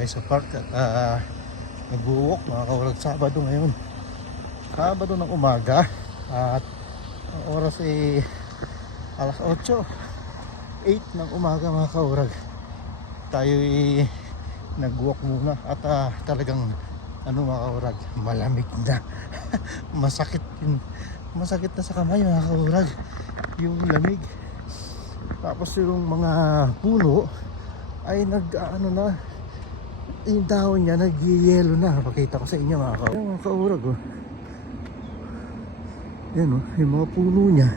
tayo sa park at nag-walk mga kaurag. Sabado ngayon, Sabado ng umaga at ang oras ay alas 8 ng umaga mga kaurag. Tayo ay nag-walk muna at talagang mga kaurag, malamig na. Masakit na sa kamay mga kaurag yung lamig. Tapos yung mga puno ay yung dahon niya nag-yellow na. Pakita ko sa inyo mga kaurag. Yung mga kaurag yan yung mga puno niya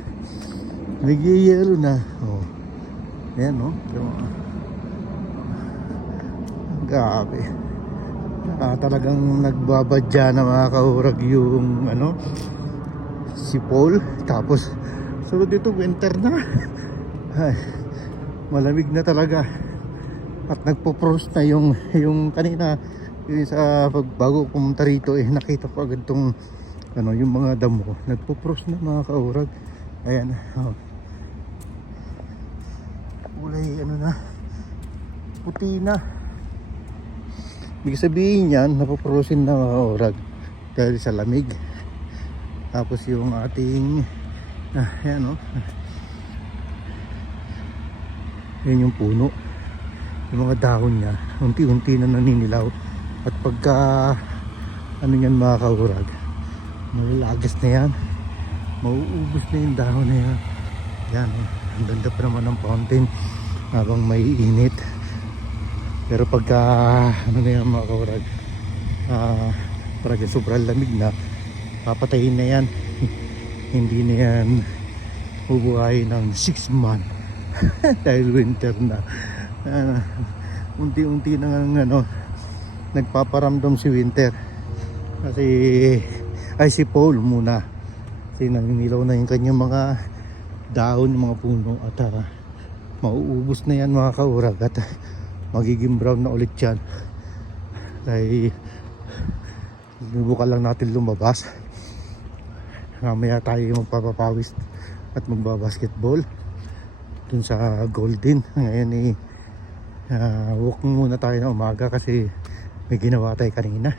nag-yellow na. Yan grabe. Talagang nagbabadya na mga kaurag yung si Paul. Tapos sunod dito winter na. Ay, malamig na talaga. At nagpo-frost na yung kanina yung sa pagbago pumunta rito nakita ko agad tong yung mga damo nagpo-frost na mga kaurag. Ayan, kulay na, puti na. Ibig sabihin yan, napoprosin na mga kaurag dahil sa lamig. Tapos yung ating yan yan yung puno, yung mga dahon niya unti-unti na naninilaw. At pagka yan mga kaurag, malalagas na yan, mauubos na yung dahon na yan. Yan, ang ganda pa naman ng fountain habang may init. Pero pagka na yan mga kaurag, parang sobrang lamig na, papatayin na yan. Hindi na yan bubuhayin ng 6 months dahil winter na. Unti-unti na nagpaparamdam si winter. Kasi si Paul muna, kasi naninilaw na yung kanyang mga dahon, mga puno. At mauubos na yan mga kaurag. At magiging brown na ulit yan. Dahil bubukan lang natin lumabas. Mamaya tayo magpapapawis at magbabasketball dun sa Golden. Ngayon walk muna tayo na umaga kasi may ginawa tayo kanina.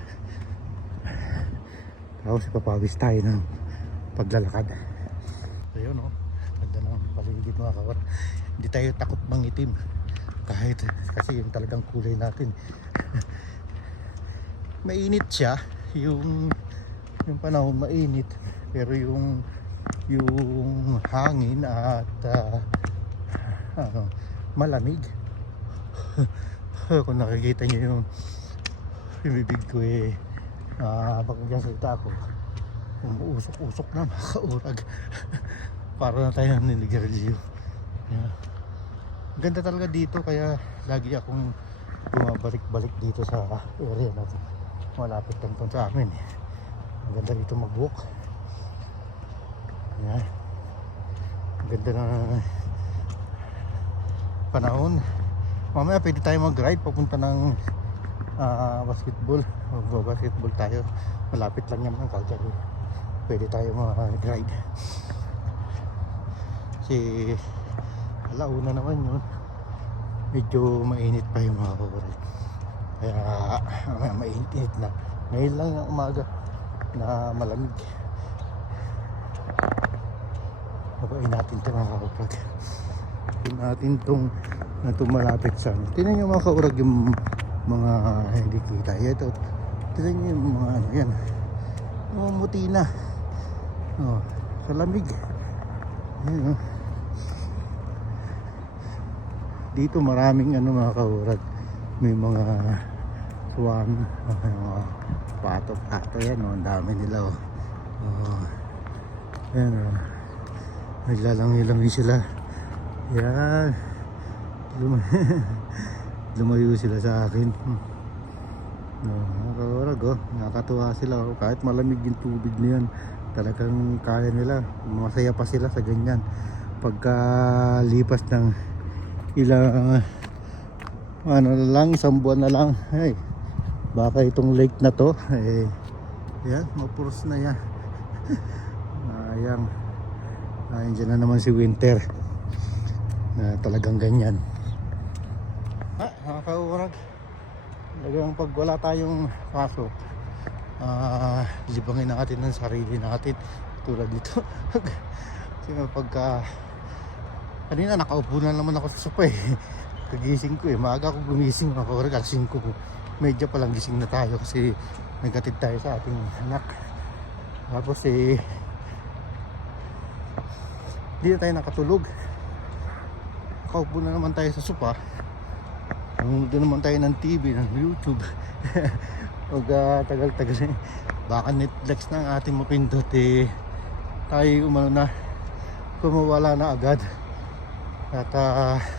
Tapos ipapawis tayo ng paglalakad. Ayun ganda ng paligid mga kawar. Hindi tayo takot mangitim kahit kasi yung talagang kulay natin. Mainit siya, yung panahon mainit, pero yung hangin at malamig. Kung nakikita niyo yung bibig ko pag nagsalita ako, umuusok-usok na mga kaurag. Para na tayo niligarilyo. Ganda talaga dito, kaya lagi akong bumabalik-balik dito sa area na to. Malapit lang to sa amin. Ang ganda dito mag-walk. Yan. Ang ganda na panahon. Mamaya pwede tayo mag-ride papunta ng basketball. Mag-basketball tayo. Malapit lang naman ang Calgary. Pwede tayo mag-ride. Kasi alauna naman yun. Medyo mainit pa yung mga kaurag. Kaya mainit na. Ngayon lang ang umaga na malamig. Babain natin ito mga kaurag. Babain natin itong malapit sa amin. Tingnan nyo mga kaurag yung mga hindi kita. Ito, tingnan nyo yung mga yan. Muti na. Sa lamig. Ayan dito maraming mga kaurag. May mga swan, mga pato yan ang dami nila yan naglalangi-langi sila. Yan lumayo sila sa akin. Mga kaurag nakakatuwa sila kahit malamig yung tubig na yan, talagang kaya nila, masaya pa sila sa ganyan. Pagka lipas ng ilang isang buwan na lang, baka itong lake na to yan, mapuros na yan. Diyan na naman si winter na talagang ganyan. Mga kaurag, Talagang pag wala tayong pasok, libangin natin ng sarili natin tulad nito. Kasi pagka kanina nakaupo na naman ako sa sopa eh. Kagising ko eh, maaga ako gumising mga kaurag, alas 5 medyo palang gising na tayo kasi naghatid tayo sa ating anak. Tapos eh hindi na tayo nakatulog, nakaupo na naman tayo sa sopa. Doon naman tayo ng TV, ng YouTube. Pag tagal-tagal eh, baka Netflix na ang ating mapindot eh, tayo umano na, kumawala na agad. At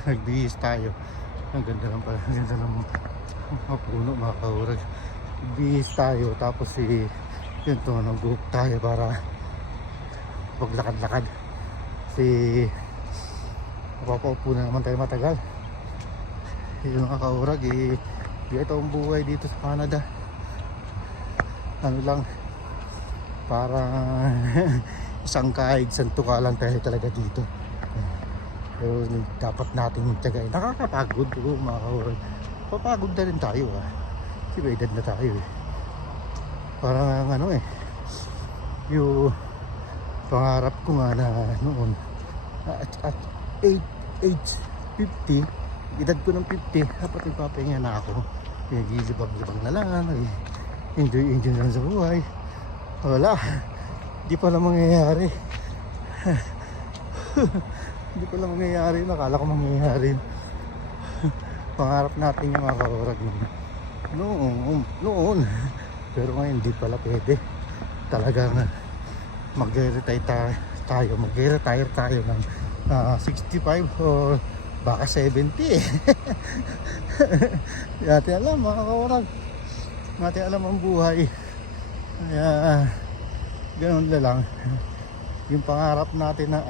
nagbihis tayo. Ang ganda lang pala, ang ganda ng mga puno mga kaurag. Nagbihis tayo tapos eh, yun to, nag-hook tayo para paglakad-lakad. Kasi napapaupo na naman tayo matagal. Yung mga kaurag eh, ito ang buhay dito sa Canada. Ano lang, parang isang kaig, isang tukalan tayo talaga dito. Pero dapat natin tiyagain. Nakakapagod po mga kaurag. Papagod na rin tayo kasi may edad na tayo eh. Parang ano eh, yung pangarap ko nga na noon at age 50, edad ko ng 50, dapat ipapahinga na ako. Nagilibang-libang na lang, enjoy na lang sa buhay. Wala, di pala mangyayari. Hindi pala mangyayari, nakala ko mangyayari. Pangarap natin yung mga kaurag noon. Pero ngayon hindi pala pwede. Talagang magre-retire tayo ng 65 o baka 70 eh. Hindi natin alam mga kaurag, hindi natin alam ang buhay. Kaya ganoon na lang. Yung pangarap natin na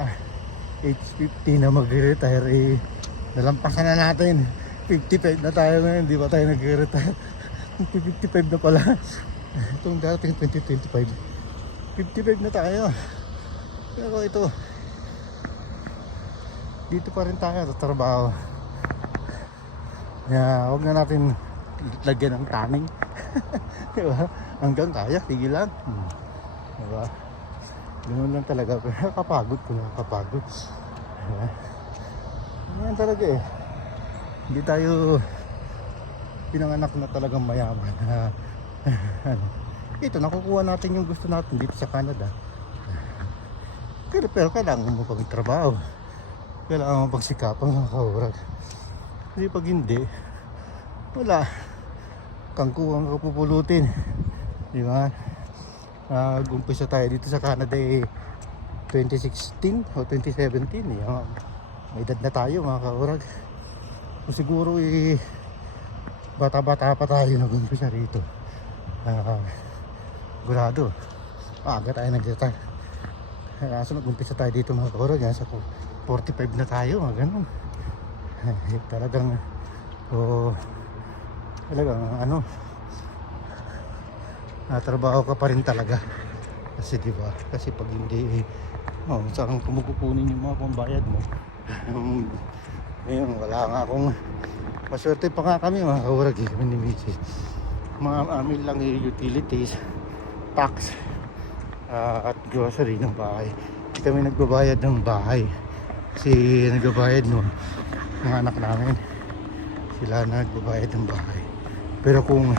age 50 na magre-retire eh, nalampasan na natin. 55 na tayo ngayon, di ba tayo nagre-retire? 55 na pala. Itong dating 2025, 55 na tayo. Pero ito, dito pa rin tayo sa trabaho. Kaya huwag na natin lagyan ng taning. Diba? Hanggang kaya, sige lang. Diba? Ganoon lang talaga. Kapagod ko, nakakapagod. Diba? Ganyan talaga eh. Hindi tayo pinanganak na talagang mayaman. Ito, nakukuha natin yung gusto natin dito sa Canada. Pero kailangan mo pang trabaho. Kailangan mo pang sikapan mga kaurag. Kasi pag hindi, wala kang kuwang kapupulutin. Di ba? Nag-umpisa tayo dito sa Canada eh 2016 o 2017 eh. May edad na tayo mga kaurag. O siguro eh bata-bata pa tayo nag-umpisa rito. Gurado aga tayo nag-retire. Kaso nag-umpisa tayo dito mga kaurag, sa 45 na tayo, ganun. Talagang ano, trabaho ka pa rin talaga. Kasi diba, kasi pag hindi saan kumukukunin yung mga pambayad mo. Ngayon wala nga akong, maswerte pa nga kami mga kaurag kami ni Mrs. Mga amin lang yung utilities, tax at grocery ng bahay. Hindi kami nagbabayad ng bahay kasi nagbabayad nun mga anak namin, sila na nagbabayad ng bahay. Pero kung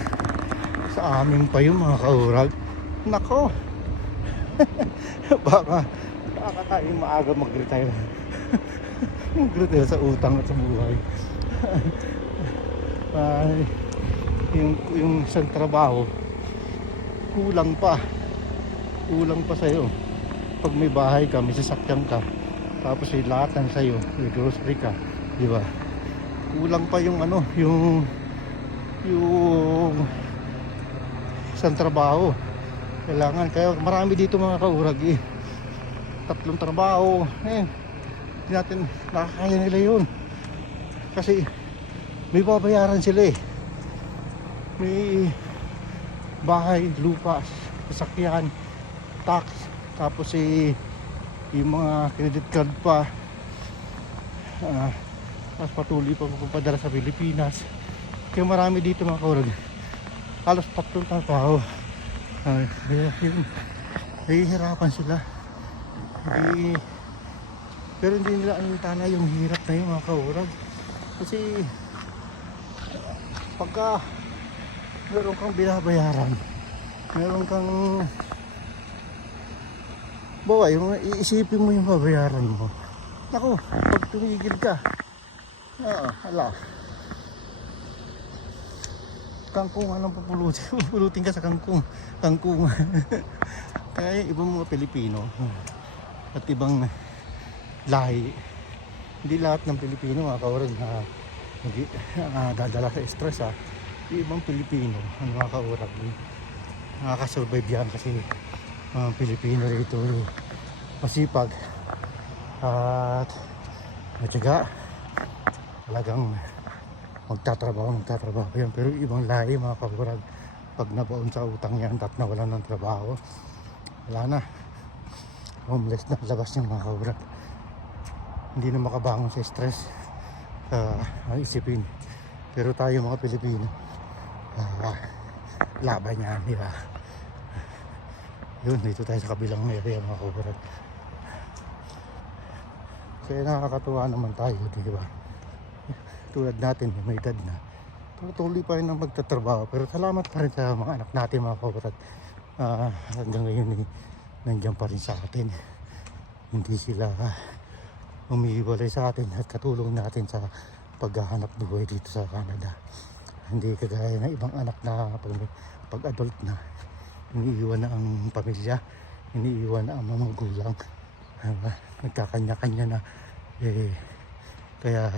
sa amin pa yung mga kaurag, nako. baka tayo maaga mag-retire. Mag-retire sa utang at sa buhay. Yung isang trabaho kulang pa sa'yo. Pag may bahay ka, may sasakyan ka, tapos yung lahat ng sa'yo, may grocery ka, di ba? Kulang pa yung yung isang trabaho. Kailangan, kaya marami dito mga kaurag eh, 3 trabaho hindi natin nakakaya nila yun kasi may babayaran sila eh. May bahay, lupa, sasakyan, tax, tapos yung mga credit card pa, tapos patuloy pa pupadala sa Pilipinas. Kaya marami dito mga kaurag. halos 3 tao. Kaya yun, nahihirapan sila. Hindi, pero hindi nila alintana yung hirap na yun mga kaurag. Kasi pagka meron kang binabayaran, meron kang bawa, yung iisipin mo yung babayaran mo. Naku, pag tumigil ka, hala, kangkong anong pupulutin ka sa kangkong. Kaya yung ibang mga Pilipino at ibang lahi, hindi lahat ng Pilipino mga kaurag na dadala sa stress ha. Yung ibang Pilipino, mga kaurag, nakakasurvive yan kasi Pilipino rito masipag at matyaga, talagang magtatrabaho yan. Pero yung ibang lahi mga kaurag, pag nabaon sa utang yan at nawalan ng trabaho, wala na, homeless na labas yung mga kaurag. Hindi na makabangon sa stress, ang isipin. Pero tayo mga Pilipino, laban yan, di ba? Yun, dito tayo sa kabilang area mga kaurag. Kaya nakakatuwa naman tayo, di ba? Tulad natin, may edad na, tuloy pa rin ang magtatrabaho. Pero salamat pa rin sa mga anak natin mga kaurag. Hanggang ngayon nandiyan pa rin sa atin, hindi sila umiiwalay sa atin at katulong natin sa paghahanap buhay dito sa Canada. Hindi kagaya ng ibang anak na pag adult na iniiwan na ang pamilya, iniiwan na ang mga magulang, nagkakanya-kanya na kaya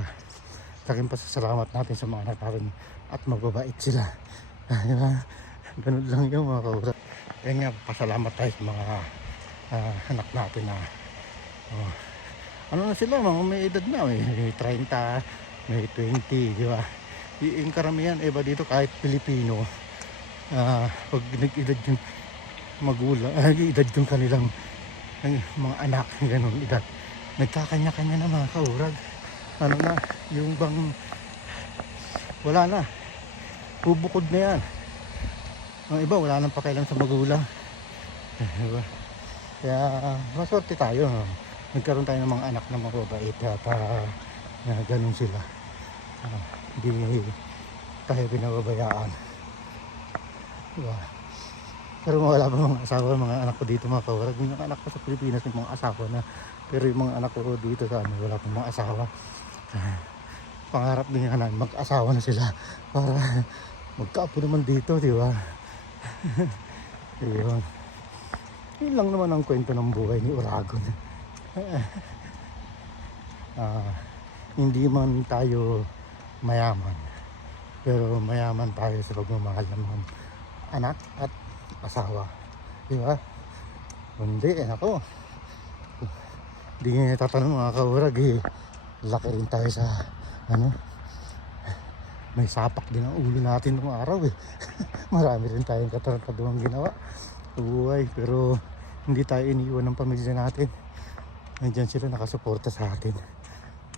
laking pasasalamat natin sa mga anak natin at mababait sila. Ganun lang yung mga kaurag. Kaya nga, pasalamat tayo sa mga anak natin na ano na sila, mga may edad na, may 30, may 20, di ba? Yung karamihan, iba dito kahit Pilipino, pag nag-edad yung magulang, edad yung kanilang mga anak, ganun edad, nagkakanya-kanya na mga kaurag. Ano na, yung bang wala na, bubukod na yan. Ang iba wala nang pakialam sa magulang, diba? Kaya maswerte tayo, no? Nagkaroon tayo ng mga anak na mababait at ganun sila. Hindi tayo pinababayaan, diba? Pero wala pa mga asawa, mga anak ko dito mga kaurag. Yung mga anak ko sa Pilipinas yung mga asawa na, pero yung mga anak ko dito sa wala pa mga asawa. Pangarap din nga mag-asawa na sila para magkaapo naman dito, diba? Yun. Yun lang naman ang kwento ng buhay ni Uragon. Hindi man tayo mayaman, pero mayaman tayo sa pagmamahal ng mga anak at asawa, diba? Hindi, ako hindi nga tatanong mga kaurag, laki rin tayo sa may sapak din ang ulo natin ng araw marami rin tayong katarungang ginawa sa buhay, pero hindi tayo iniwan ng pamilya natin. Nandiyan sila nakasuporta sa atin.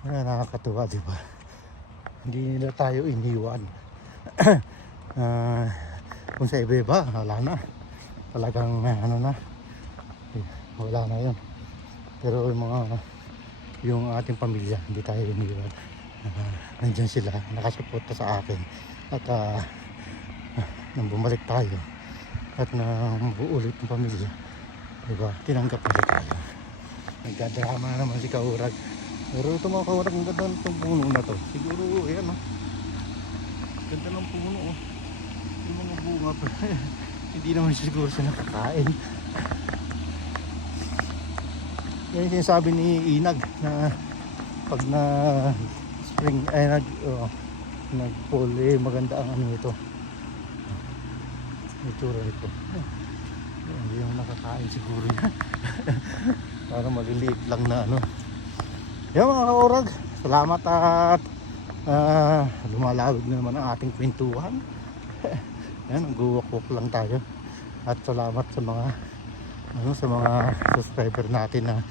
Nakakatuwa, diba? Hindi nila tayo iniwan. Kung sa iba, wala na. Talagang wala na yun. Pero yung ating pamilya, hindi tayo iniwan. Nandiyan sila, nakasuporta sa akin. At nang bumalik tayo at nang uulit ng pamilya, diba? Tinanggap na tayo. Nagdadrama na naman si Kaurag. Pero ito mga kaurag, ang ganda ng puno na to. Siguro, ayan o. Ganda ng puno o. Yung mga bunga pa. Hindi naman siguro siya nakakain. Yan yung sinasabi ni Inag na pag na spring, nag fall, maganda ang ano ito. Itsura nito. Hindi naman nakakain siguro yan. Para maliliit lang na ano. Yan mga kaurag, salamat at lumalawig na naman ang ating kwentuhan. Yan, nag-walk lang tayo. At salamat sa mga sa mga subscriber natin na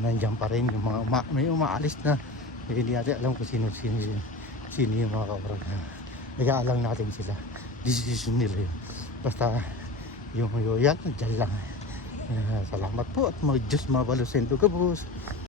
nandiyan pa rin. Yung mga may umaalis na, hindi natin alam kung sino yung mga kaurag. Nag-aalang natin sila. decision nila yun. Basta yung yoyak, dyan lang. Salamat po at mag-Diyos mabalusento ka boss.